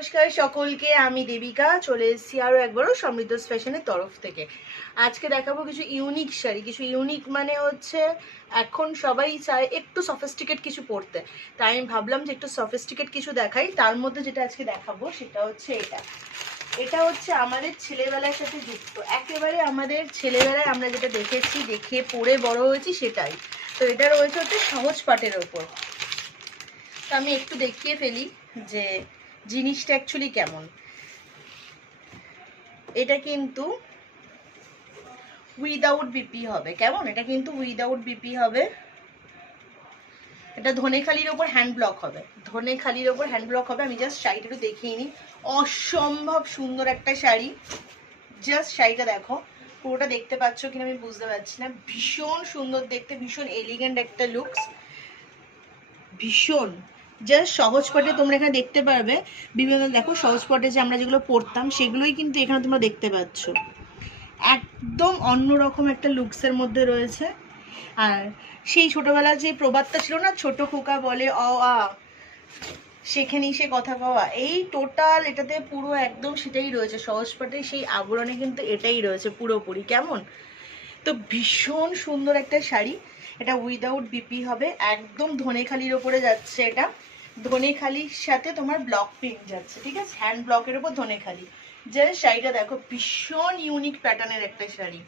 নমস্কার সকলকে, আমি দেবিকা চলে এসেছি আরও একবারও সমৃদ্ধ ফ্যাশনের তরফ থেকে। আজকে দেখাবো কিছু ইউনিক শাড়ি। কিছু ইউনিক মানে হচ্ছে এখন সবাই চায় একটু সফিস্টিকেট কিছু পরতে, তাই আমি ভাবলাম যে একটু সফিস্টিকেট কিছু দেখাই। তার মধ্যে যেটা আজকে দেখাবো সেটা হচ্ছে এটা হচ্ছে আমাদের ছেলেবেলার সাথে যুক্ত, একেবারে আমাদের ছেলেবেলায় আমরা যেটা দেখেছি, দেখে পড়ে বড় হয়েছি সেটাই। তো এটা রয়েছে হচ্ছে সহজ পাটের ওপর। তো আমি একটু দেখিয়ে ফেলি যে জিনিসটা অ্যাকচুয়ালি কেমন। এটা কিন্তু উইদাউট বিপি হবে। কেমন? এটা কিন্তু উইদাউট বিপি হবে। এটা ধনেখালির ওপর হ্যান্ড ব্লক হবে। ধনেখালির ওপর হ্যান্ড ব্লক হবে। আমি জাস্ট শাড়িটা একটু দেখিয়ে নিই। অসম্ভব সুন্দর একটা শাড়ি। জাস্ট শাড়িটা দেখো, পুরোটা দেখতে পাচ্ছ কিনা আমি বুঝতে পারছি না। ভীষণ সুন্দর দেখতে, ভীষণ এলিগেন্ট একটা লুকস, ভীষণ জাস্ট সহজ পাটে তোমরা এখানে দেখতে পারবে বিভিন্ন, দেখো সহজ পাটে যে আমরা যেগুলো পরতাম সেগুলোই কিন্তু এখানে তোমরা দেখতে পাচ্ছ। একদম অন্যরকম একটা লুকসের মধ্যে রয়েছে। আর সেই ছোটবেলার যে প্রবাদটা ছিল না, ছোট খোকা বলে অ আ, সেখানেই সে কথা কওয়া, এই টোটাল এটাতে পুরো একদম সেটাই রয়েছে। সহজ পাটে সেই আবরণে কিন্তু এটাই রয়েছে পুরোপুরি। কেমন? তো ভীষণ সুন্দর একটা শাড়ি। এটা উইদাউট বিপি হবে, একদম ধনেখালির ওপরে যাচ্ছে। এটা ধনেখালির সাথে তোমার ব্লক প্রিন্ট যাচ্ছে, ঠিক আছে, হ্যান্ড ব্লকের ওপর ধনেখালি। যে শাড়িটা দেখো, ভীষণ ইউনিক প্যাটার্নের একটা শাড়ি।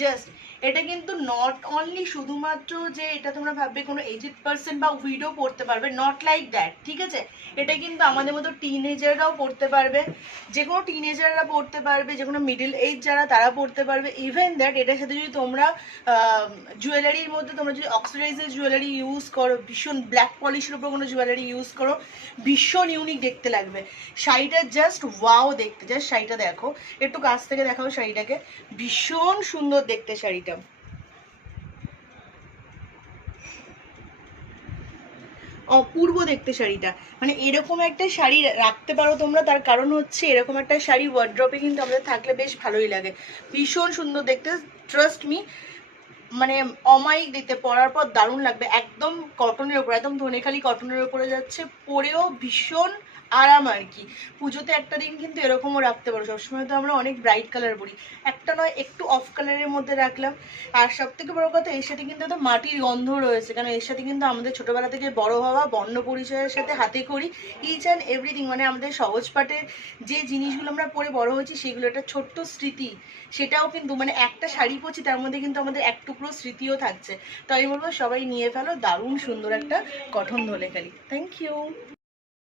জাস্ট এটা কিন্তু নট অনলি শুধুমাত্র যে এটা তোমরা ভাববে কোনো এজেড পার্সন বা উইডো পড়তে পারবে, নট লাইক দ্যাট, ঠিক আছে। এটা কিন্তু আমাদের মতো টিনেজাররাও পড়তে পারবে, যে কোনো টিনেজাররা পড়তে পারবে, যে কোনো মিডল এজ যারা তারা পড়তে পারবে। ইভেন দ্যাট এটার সাথে যদি তোমরা জুয়েলারির মধ্যে তোমরা যদি অক্সিডাইজের জুয়েলারি ইউজ করো, ভীষণ ব্ল্যাক পলিশের উপর কোনো জুয়েলারি ইউজ করো, ভীষণ ইউনিক দেখতে লাগবে শাড়িটা। জাস্ট ওয়াও দেখতে। জাস্ট শাড়িটা দেখো, একটু কাছ থেকে দেখাও শাড়িটাকে। ভীষণ সুন্দর দেখতে শাড়িটা, অপূর্ব দেখতে শাড়িটা। মানে এরকম একটা শাড়ি রাখতে পারো তোমরা, তার কারণ হচ্ছে এরকম একটা শাড়ি ওয়ার্ড্রপে কিন্তু আমাদের থাকলে বেশ ভালোই লাগে। ভীষণ সুন্দর দেখতে, ট্রাস্ট মি। মানে অমায়িক দেখতে, পরার পর দারুণ লাগবে। একদম কটনের ওপর, একদম ধনেখালি কটনের ওপরে যাচ্ছে, পরেও ভীষণ আরাম আর কি। পুজোতে একটা দিন কিন্তু এরকমও রাখতে পারো। সবসময় তো আমরা অনেক ব্রাইট কালার পরি, একটা নয় একটু অফ কালারের মধ্যে রাখলাম। আর সব থেকে বড় কথা, এর সাথে কিন্তু একটা মাটির গন্ধ রয়েছে, কারণ এর সাথে কিন্তু আমাদের ছোটবেলা থেকে বড় হওয়া, বর্ণ পরিচয়ের সাথে হাতে করি ইচ অ্যান্ড এভরিথিং। মানে আমাদের সহজ পাঠের যে জিনিসগুলো আমরা পরে বড় হয়েছি সেগুলো একটা ছোট্ট স্মৃতি। সেটাও কিন্তু মানে একটা শাড়ি পরছি, তার মধ্যে কিন্তু আমাদের এক টুকরো স্মৃতিও থাকছে। তো আমি বলবো সবাই নিয়ে ফেলো, দারুণ সুন্দর একটা কটন ধনেখালি। Thank you.